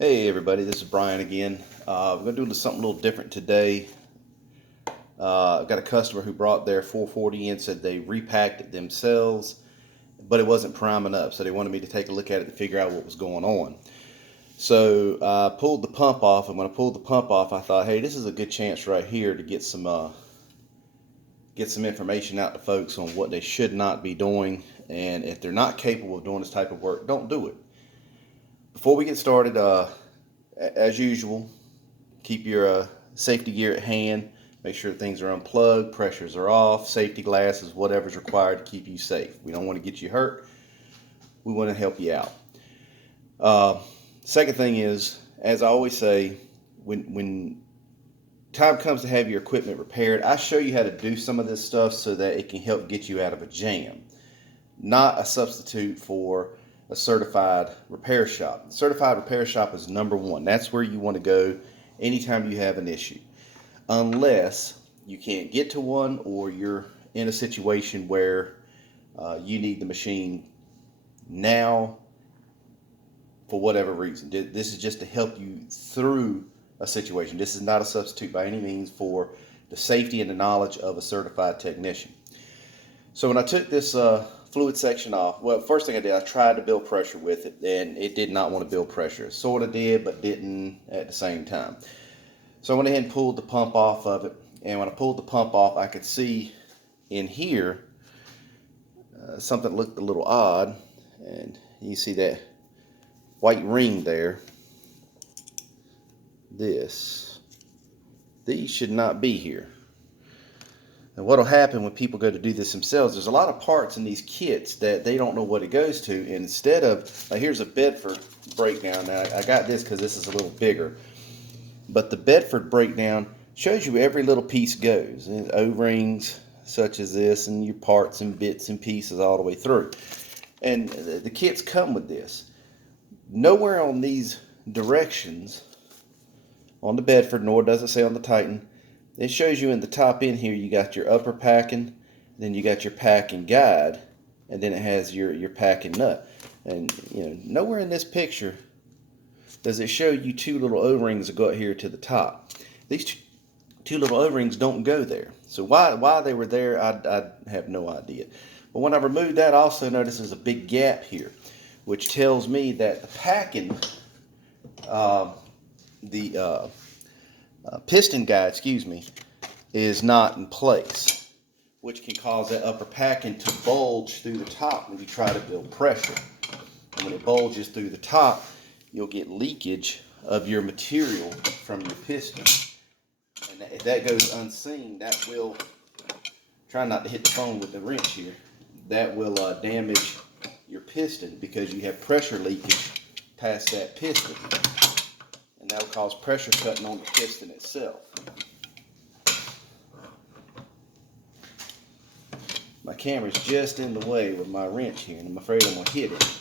Hey everybody, this is Brian again. We're going to do something a little different today. I've got a customer who brought their 440 in, said they repacked it themselves, but it wasn't priming up, so they wanted me to take a look at it to figure out what was going on. So I pulled the pump off, and when I pulled the pump off, I thought, hey, this is a good chance right here to get some information out to folks on what they should not be doing, and if they're not capable of doing this type of work, don't do it. Before we get started, as usual, keep your safety gear at hand. Make sure things are unplugged, pressures are off, safety glasses, whatever's required to keep you safe. We don't want to get you hurt. We want to help you out. Second thing is, as I always say, when time comes to have your equipment repaired, I show you how to do some of this stuff so that it can help get you out of a jam. Not a substitute for a certified repair shop. The certified repair shop is number one. That's where you want to go anytime you have an issue. Unless you can't get to one or you're in a situation where you need the machine now for whatever reason. This is just to help you through a situation. This is not a substitute by any means for the safety and the knowledge of a certified technician. So when I took this fluid section off, well, first thing I did, I tried to build pressure with it, and it did not want to build pressure. It sort of did, but didn't at the same time. So I went ahead and pulled the pump off of it, and when I pulled the pump off, I could see in here something looked a little odd, and you see that white ring there. These should not be here. And what'll happen when people go to do this themselves, there's a lot of parts in these kits that they don't know what it goes to. And instead of, like, here's a Bedford breakdown. Now I got this because this is a little bigger. But the Bedford breakdown shows you every little piece goes. And O-rings such as this, and your parts and bits and pieces all the way through. And the kits come with this. Nowhere on these directions on the Bedford, nor does it say on the Titan, it shows you in the top end here, you got your upper packing, then you got your packing guide, and then it has your packing nut. And nowhere in this picture does it show you two little O-rings that go up here to the top. These two little O-rings don't go there. So why they were there, I have no idea. But when I removed that, I also noticed there's a big gap here, which tells me that the packing, piston guide, is not in place, which can cause that upper packing to bulge through the top when you try to build pressure. And when it bulges through the top, you'll get leakage of your material from your piston. And if that goes unseen, that will, try not to hit the phone with the wrench here, that will damage your piston because you have pressure leakage past that piston. And that will cause pressure cutting on the piston itself. My camera's just in the way with my wrench here, and I'm afraid I'm going to hit it.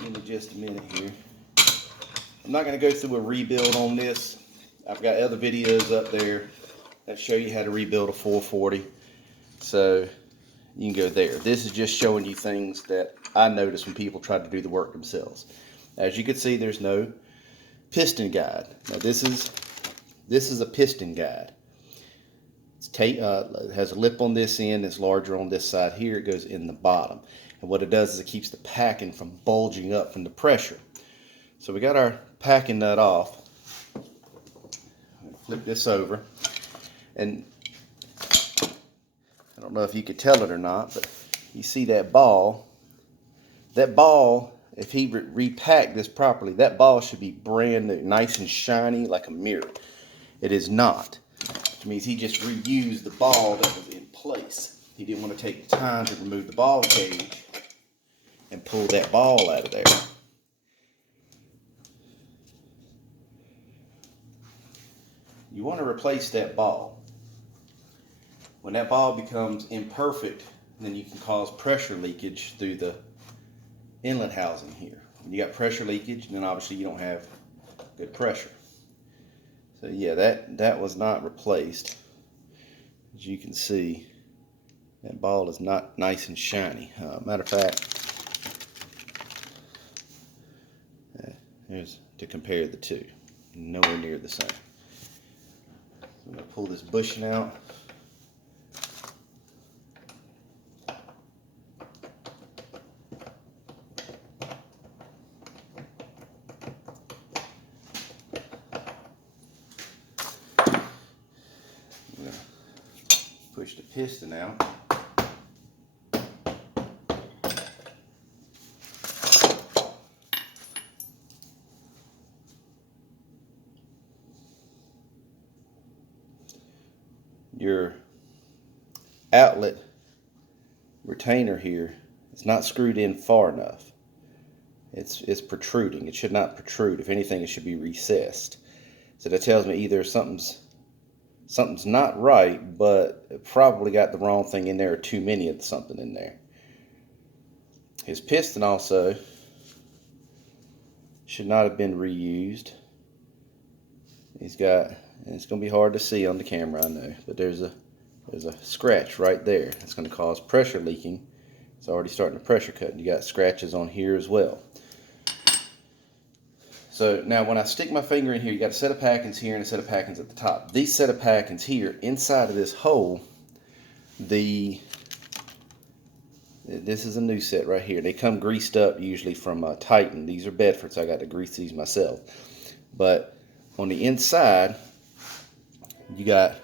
Give me just a minute here. I'm not going to go through a rebuild on this. I've got other videos up there that show you how to rebuild a 440. So you can go there. This is just showing you things that I noticed when people try to do the work themselves. As you can see, there's no piston guide. Now this is a piston guide. It has a lip on this end. It's larger on this side here. It goes in the bottom. And what it does is it keeps the packing from bulging up from the pressure. So we got our packing nut off. Flip this over. And I don't know if you could tell it or not, but you see that ball. That ball, if he repacked this properly, that ball should be brand new, nice and shiny like a mirror. It is not. Which means he just reused the ball that was in place. He didn't want to take the time to remove the ball cage and pull that ball out of there. You want to replace that ball. When that ball becomes imperfect, then you can cause pressure leakage through the inlet housing here. When you got pressure leakage, then obviously you don't have good pressure. So yeah, that was not replaced. As you can see, that ball is not nice and shiny. Matter of fact, There's to compare the two. Nowhere near the same. I'm going to pull this bushing out. Push the piston out. Your outlet retainer here is not screwed in far enough. It's protruding. It should not protrude. If anything, it should be recessed. So that tells me either something's not right, but it probably got the wrong thing in there, or too many of something in there. His piston also should not have been reused. He's got, and it's going to be hard to see on the camera, I know, but there's a scratch right there. It's going to cause pressure leaking. It's already starting to pressure cut. You got scratches on here as well. So now when I stick my finger in here, you got a set of packings here and a set of packings at the top. These set of packings here, inside of this hole, this is a new set right here. They come greased up usually from Titan. These are Bedford, so I got to grease these myself. But on the inside, you got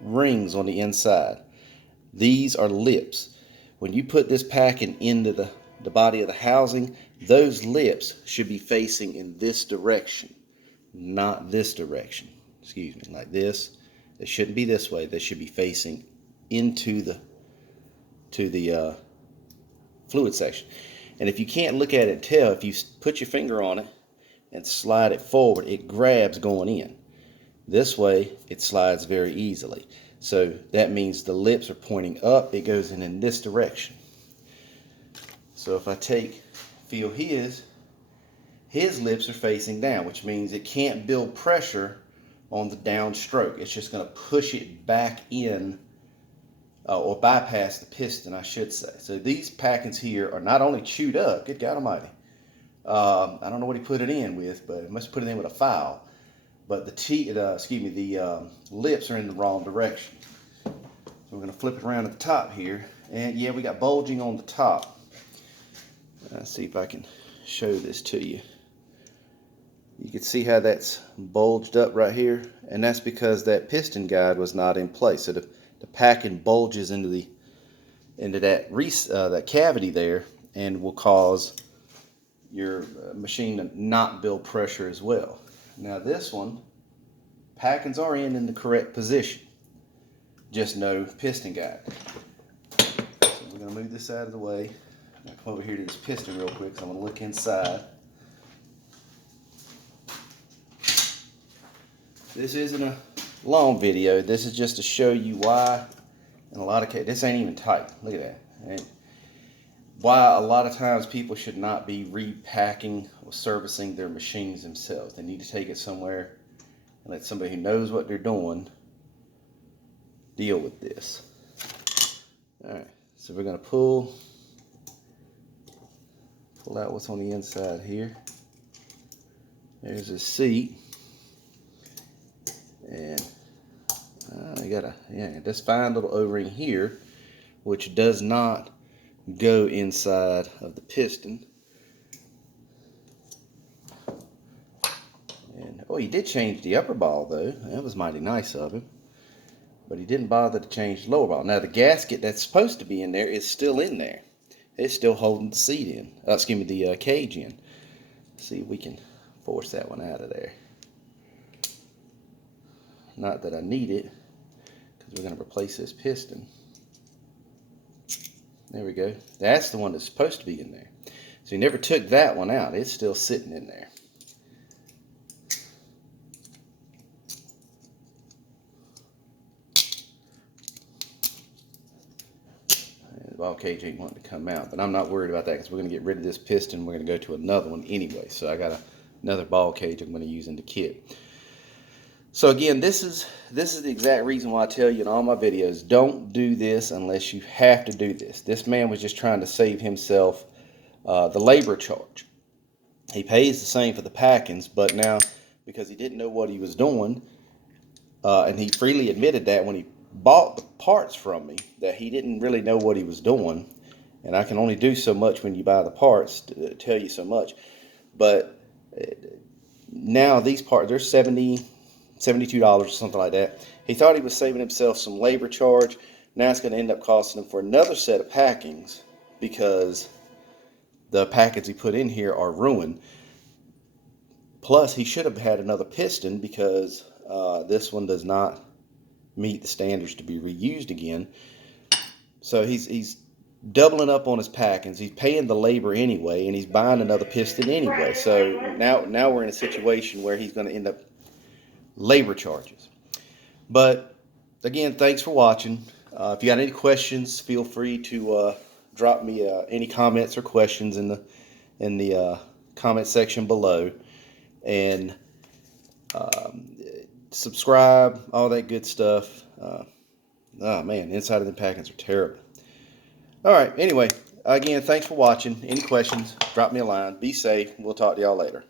rings on the inside. These are lips. When you put this packing into the body of the housing, those lips should be facing in this direction, not this direction. Excuse me, like this. They shouldn't be this way. They should be facing into the fluid section. And if you can't look at it and tell, if you put your finger on it and slide it forward, it grabs going in. This way, it slides very easily. So that means the lips are pointing up. It goes in this direction. So if I feel his lips are facing down, which means it can't build pressure on the downstroke. It's just going to push it back in, or bypass the piston, I should say. So these packings here are not only chewed up, good God almighty. I don't know what he put it in with, but he must put it in with a file. But the lips are in the wrong direction. So we're going to flip it around at the top here. And yeah, we got bulging on the top. Let's see if I can show this to you. You can see how that's bulged up right here, and that's because that piston guide was not in place. So the packing bulges into that cavity there, and will cause your machine to not build pressure as well. Now this one, packings are in the correct position, just no piston guide. So we're going to move this out of the way. I'm going to come over here to this piston real quick, so I'm going to look inside. This isn't a long video. This is just to show you why, in a lot of cases, this ain't even tight. Look at that. And why a lot of times people should not be repacking or servicing their machines themselves. They need to take it somewhere and let somebody who knows what they're doing deal with this. Alright, so we're going to pull out what's on the inside here. There's a seat. And you got this fine little O-ring here, which does not go inside of the piston. And oh, he did change the upper ball though. That was mighty nice of him. But he didn't bother to change the lower ball. Now the gasket that's supposed to be in there is still in there. It's still holding the seat in. The cage in. See if we can force that one out of there. Not that I need it, because we're going to replace this piston. There we go. That's the one that's supposed to be in there. So he never took that one out. It's still sitting in there. The ball cage ain't wanting to come out, but I'm not worried about that because we're going to get rid of this piston. We're going to go to another one anyway. So I got another ball cage I'm going to use in the kit. So again, this is the exact reason why I tell you in all my videos, don't do this unless you have to do this. This man was just trying to save himself the labor charge. He pays the same for the packings, but now because he didn't know what he was doing, and he freely admitted that when he bought the parts from me, that he didn't really know what he was doing. And I can only do so much when you buy the parts to tell you so much. But now these parts, they're $72 or something like that. He thought he was saving himself some labor charge. Now it's going to end up costing him for another set of packings because the packets he put in here are ruined. Plus, he should have had another piston because this one does not meet the standards to be reused again. So he's doubling up on his packings. He's paying the labor anyway, and he's buying another piston anyway. So now we're in a situation where he's going to end up labor charges. But again, thanks for watching. If you got any questions, feel free to drop me any comments or questions in the comment section below, and subscribe, all that good stuff. Oh man, inside of the packings are terrible. All right, anyway, again, thanks for watching. Any questions, drop me a line. Be safe. We'll talk to y'all later.